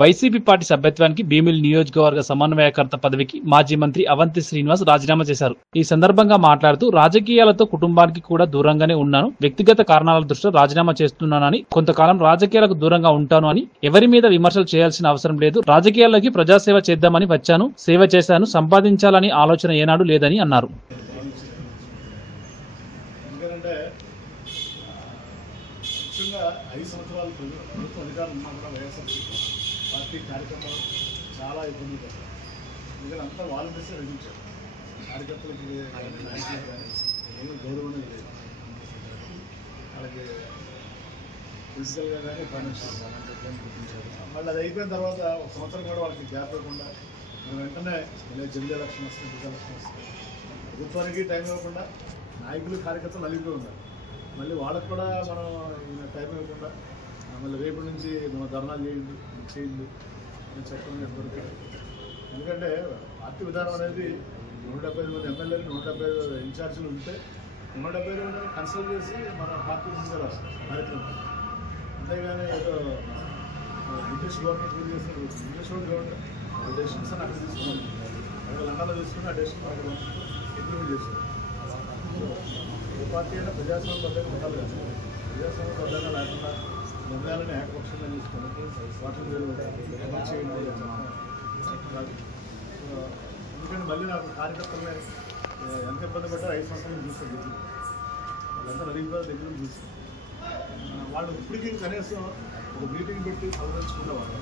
YCP party సభ్యత్వానికి భీమిలి నియోజకవర్గ సమన్వయకర్త పదవికి మాజీ మంత్రి అవంతి శ్రీనివాస్ రాజీనామా చేశారు. ఈ సందర్భంగా మాట్లాడుతూ రాజకీయాలతో కుటుంబానికి కూడా దూరంగానే ఉన్నాను, వ్యక్తిగత కారణాల దృష్ట్యా రాజీనామా చేస్తున్నానని, కొంతకాలం రాజకీయాలకు దూరంగా ఉంటాను అని, ఎవరి మీద విమర్శలు చేయాల్సిన అవసరం లేదు, రాజకీయాల్లోకి ప్రజాసేవ చేద్దామని వచ్చాను, సేవ చేశాను, సంపాదించాలని ఆలోచన ఏనాడు లేదని అన్నారు. ముఖ్యంగా 5 సంవత్సరాలు ప్రభుత్వ అధికారులు ఉన్నా కూడా వైఎస్ఆర్సీపీ పార్టీ కార్యక్రమాలు చాలా ఇబ్బంది పడ్డారు. ఎందుకంటే అంతా వాలంటీర్సే రచించారు. కార్యకర్తలకి నాయకులు కానీ ఏమీ గౌరవం లేదు. వాళ్ళకి ఫిజికల్గా కానీ ఫైనాన్షియల్ గుర్తించారు. మళ్ళీ అది అయిపోయిన తర్వాత ఒక సంవత్సరం కూడా వాళ్ళకి గ్యాప్ ఇవ్వకుండా వెంటనే జనరల్ ఎలక్షన్ వస్తుంది, డిజల్ ఎలక్షన్ వస్తుంది. ప్రభుత్వానికి టైం ఇవ్వకుండా నాయకులు కార్యకర్తలు నలిగిపోయి ఉన్నారు. మళ్ళీ వాళ్ళకు కూడా మనం టైం ఇవ్వకుండా మళ్ళీ రేపటి నుంచి మనం ధర్నాలు చేయండి అని చెప్పడం దొరికాడు. ఎందుకంటే పార్టీ విధానం అనేది 175 మంది ఎమ్మెల్యేలు, 175 ఇన్ఛార్జీలు ఉంటే 175 మందిని కన్సల్ట్ చేసి మన పార్టీ ముందుకెళ్ళాలి కార్యక్రమం. అంతేగాని ఏదో బ్రిటిష్ గవర్నమెంట్ రూల్ చేసిన బ్రిటిష్ గవర్నమెంట్ డెసిషన్స్ అని అక్కడ తీసుకున్నాం. అక్కడ లండన్లో తీసుకుని ఆ డెసిషన్ అక్కడ ఇంప్లిమెంట్ చేస్తారు. ఏ పార్టీ అయినా ప్రజాస్వామ్యబద్ధంగా ఉండాలి కదా. ప్రజాస్వామ్యబద్ధంగా లేకుండా నిర్ణయాలను ఏకపక్షంగా తీసుకొని వాటిని అమలు చేయండి. ఎందుకంటే మళ్ళీ నాకు కార్యకర్తలని ఎంత ఇబ్బంది పెట్టారో 5 సంవత్సరాలు చూస్తారు. దగ్గర వాళ్ళంతా నలిగిపోయారు, దగ్గర చూస్తారు. వాళ్ళు ఇప్పటికీ కనీసం ఒక మీటింగ్ పెట్టి సందర్శించుకునేవాళ్ళు.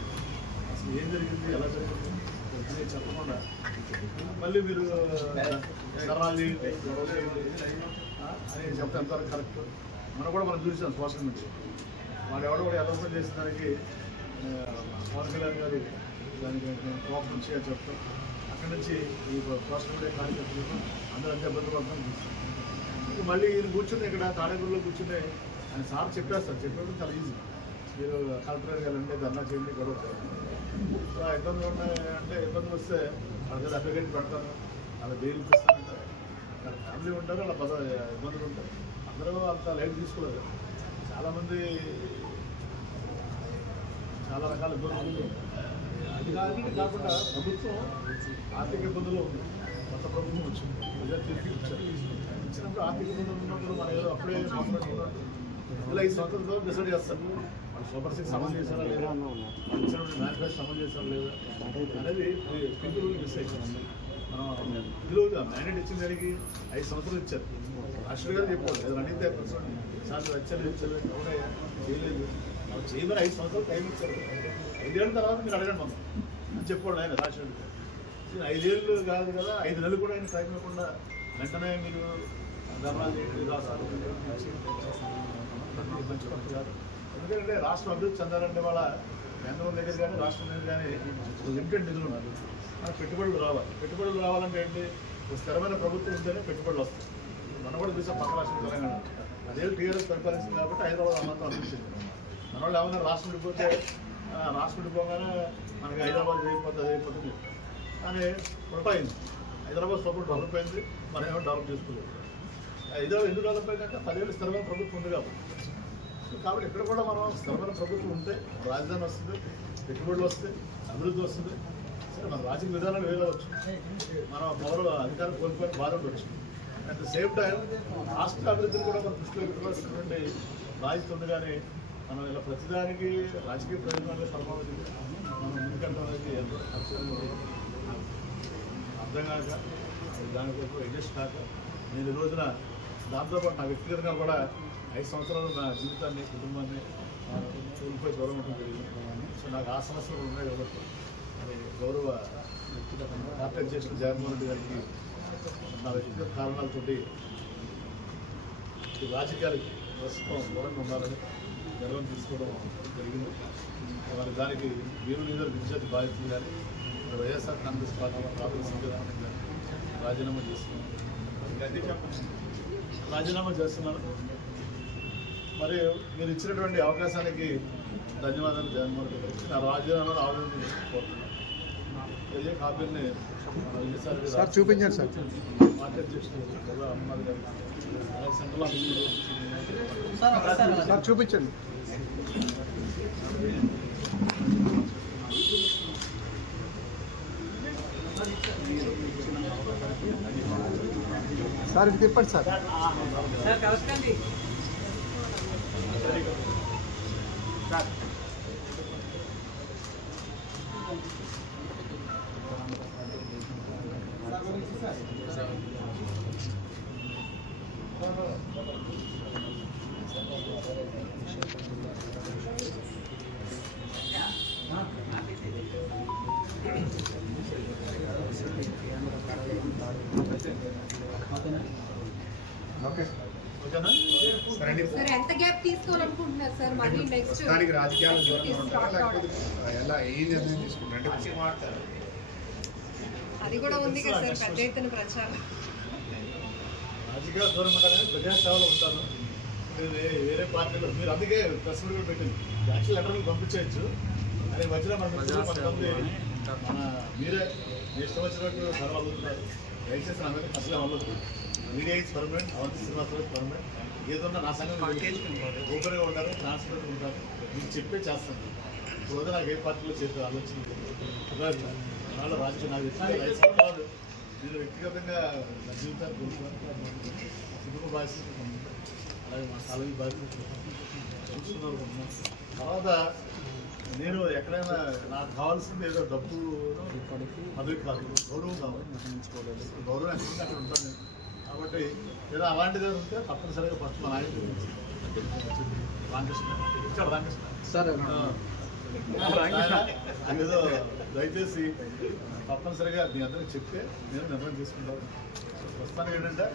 అసలు ఏం జరిగింది, ఎలా జరిగింది చెప్పకుండా మళ్ళీ మీరు ధర్నాలు చేయండి, గొడవ చేయండి అని చెప్తే ఎంతవరకు కరెక్ట్. మనం చూసాం సోషల్ మీడియా. వాడు ఎవడో కూడా అలోపన చేసిన దానికి పవన్ కళ్యాణ్ గారు దానికి కోపం నుంచి అని చెప్తాం. అక్కడి నుంచి ఈ సోషల్ మీడియా కార్యకర్తలు అందరూ అంతే ఇబ్బంది పడతాం చూస్తాం. మళ్ళీ ఈయన కూర్చుని ఇక్కడ తాడేపల్లిలో కూర్చుని ఆయన సార్ చెప్పేస్తారు. చెప్పేప్పుడు చాలా ఈజీ. మీరు కలెక్టర్ వెళ్ళండి, ధర్నా చేయండి, గొడవ చేయండి. సో ఇబ్బందులు ఉన్నాయంటే ఇబ్బందులు వస్తే వాళ్ళ దగ్గర అడ్వకేట్ పెడతారు, వాళ్ళ బెయిల్ ఇప్పిస్తారంటారు. ఫ్యామిలీ ఉంటారు, వాళ్ళ ఇబ్బందులు ఉంటారు. అందరూ అంత లైట్ తీసుకోలేదు. చాలామంది చాలా రకాల ఇబ్బందులు. అది కాకుండా ప్రభుత్వం ఆర్థిక ఇబ్బందులు ఉంది. కొత్త ప్రభుత్వం వచ్చింది, ప్రజా తీర్పు ఇచ్చారు. ఇచ్చినప్పుడు ఆర్థిక ఇబ్బందులు ఉన్నప్పుడు మనం ఏదో అప్పుడే ఇలా 5 సంవత్సరాలతో డిసైడ్ చేస్తారు. వాళ్ళు సూపర్ 6 అమలు చేశారా లేదా, వాళ్ళు ఇచ్చినప్పుడు మేనిఫెస్టో అమలు చేశారా లేదా అనేది పీపుల్ మిస్ అయిపోయింది. మనం ఇందులో మ్యాండేట్ ఇచ్చిన దానికి 5 సంవత్సరాలు ఇచ్చారు. రాష్ట్ర గారు చెప్పారు, ఏదో అడిగితే సార్ వచ్చారు ఎవడే చేయలేదు, వాళ్ళు చేయమని 5 సంవత్సరాలు టైం ఇచ్చారు. 5 ఏళ్ళ తర్వాత మీరు అడగండి మనం అని చెప్పాడు ఆయన రాష్ట్ర. 5 ఏళ్ళు కాదు కదా, 5 నెలలు కూడా ఆయన టైం ఇవ్వకుండా వెంటనే మీరు ధర్నాలు చేయండి, రాష్ట్రాలు మంచి పద్ధతి కాదు. ఎందుకంటే రాష్ట్రం అభివృద్ధి చెందాలంటే వాళ్ళ కేంద్రం దగ్గర కానీ రాష్ట్రం దగ్గర కానీ లిమిటెడ్ నిధులు ఉన్నారు. మనకు పెట్టుబడులు రావాలి. పెట్టుబడులు రావాలంటే ఏంటి, స్థిరమైన ప్రభుత్వం ఉంటేనే పెట్టుబడులు వస్తాయి. మన కూడా చూసాం పక్క రాష్ట్రం తెలంగాణ 10 ఏళ్ళు టీఆర్ఎస్ పరిపాలించింది కాబట్టి హైదరాబాద్ అమ్మంతా అభివృద్ధి. మన వాళ్ళు ఏమన్నా రాష్ట్రం విడిపోతే రాష్ట్రం విడిపోగానే మనకి హైదరాబాద్ అయిపోతుంది అయిపోతుంది కానీ రూపాయింది. హైదరాబాద్ సపోర్ట్ డెవలప్ అయింది, మనం ఏమో డెవలప్ చేసుకోలేదు. హైదరాబాద్ ఎందుకు డెవలప్ అయిందంటే 10 ఏళ్ళు స్థిరమైన ప్రభుత్వం ఉంది కాబట్టి ఇక్కడ కూడా మనం స్థిరమైన ప్రభుత్వం ఉంటే రాజధాని వస్తుంది, పెట్టుబడులు వస్తాయి, అభివృద్ధి వస్తుంది. సరే మన రాజకీయ విధానాలు వేయవచ్చు, మనం మొదలు అధికారం కోల్పోయిన బాధ ఉండొచ్చు. అట్ ద సేమ్ టైం రాష్ట్ర అభివృద్ధిని కూడా మనం దృష్టిలో పెట్టుకోవాల్సినటువంటి బాధ్యత ఉంది. కానీ మనం ఇలా ప్రతిదానికి రాజకీయ ప్రయోజనాలు పరమావధి మనం ముందుకెళ్ళడం అనేది ఎంతో అర్థం కాక దానికోసం అడ్జస్ట్ కాక నేను ఈ రోజున దాంతోపాటు నా వ్యక్తిగతంగా కూడా 5 సంవత్సరాలు నా జీవితాన్ని, కుటుంబాన్ని కోల్పోయి దూరం ఉండడం జరిగింది. సో నాకు ఆ సమస్యలు ఉన్నాయి కాబట్టి మరి గౌరవ పార్టీ అధ్యక్షుడు జగన్మోహన్ రెడ్డి గారికి నా వ్యక్తిగత కారణాలతోటి ఈ రాజకీయాలకి ప్రస్తుతం దూరంగా ఉండాలని నిర్ణయం తీసుకోవడం జరిగింది. మరి దానికి వీరు లీడర్ విద్యార్థి బాధ్యతలు కానీ వైఎస్ఆర్ కాంగ్రెస్ పార్టీ ప్రాథమిక సంవిధానం కానీ రాజీనామా చేస్తున్నాను. మరి మీరు ఇచ్చినటువంటి అవకాశానికి ధన్యవాదాలు జగన్మోహన్ రెడ్డి గారికి. నా రాజీనామాను ఆలోచించుకుంటున్నాను. ఏ కాపీని సార్ చూపించండి సార్. పార్టీ అధ్యక్షుడు అమ్మవారి గారికి సెంట్రల్ సార్ చూపించండి. సార్ ఇది తిప్పండి సార్. ఓకే ఓకేనా? సార్ ఎంత గ్యాప్ తీసుకోవాలనుకుంటున్నారు సార్ మళ్ళీ నెక్స్ట్ దానికి రాజకీయాలు దూరంగా ఉంటారా లేకపోతే ఎలా ఏ నిర్ణయం తీసుకుంటారు అంటే అది కూడా ఉంది కదా సార్ పెద్ద ఎత్తున ప్రచారం. రాజకీయ దూరం ఉంటాను, ప్రజాసేవలో ఉంటాను. నేను వేరే పార్టీలో మీరు అందుకే ప్రెస్ మీట్ కూడా పెట్టింది. యాక్చువల్ లెటర్లు పంపించవచ్చు అనే మధ్యలో మీరే ఇష్టం వచ్చినట్టు సర్వ అవుతున్నారు. దయచేసి నా మీద అసలు అవ్వదు. Media is permanent, Avanthi Srinivasarao permanent. ఏదన్నా నా సంఘం ఓపెన్గా ఉంటారు, ట్రాన్స్పరెంట్గా ఉంటారు. మీకు చెప్పే చేస్తాను. ఇప్పుడు నాకు ఏ పార్టీలో చేసే ఆలోచన నాలో రాజకీయ నాకు తెలిసిన 5 సంవత్సరాలు నేను వ్యక్తిగతంగా నా జీవితాన్ని కుటుంబ బాధ్యత అలాగే మా కాలేజీ బాధ్యత చూస్తున్నారు. తర్వాత నేను ఎక్కడైనా నాకు కావాల్సింది ఏదో డబ్బు పదవి కాదు, గౌరవం కావాలి. గౌరవం ఎక్కడ అక్కడ ఉంటాను నేను. కాబట్టి ఏదో అలాంటిది ఉంటే తప్పనిసరిగా ఫస్ట్ మా నాయకుడు రామకృష్ణ ఇచ్చాడు. రామకృష్ణ సార్ అదేదో దయచేసి తప్పనిసరిగా మీ అందరికి చెప్తే నేను నిర్ణయం తీసుకుంటాను. ప్రస్తుతానికి ఏంటంటే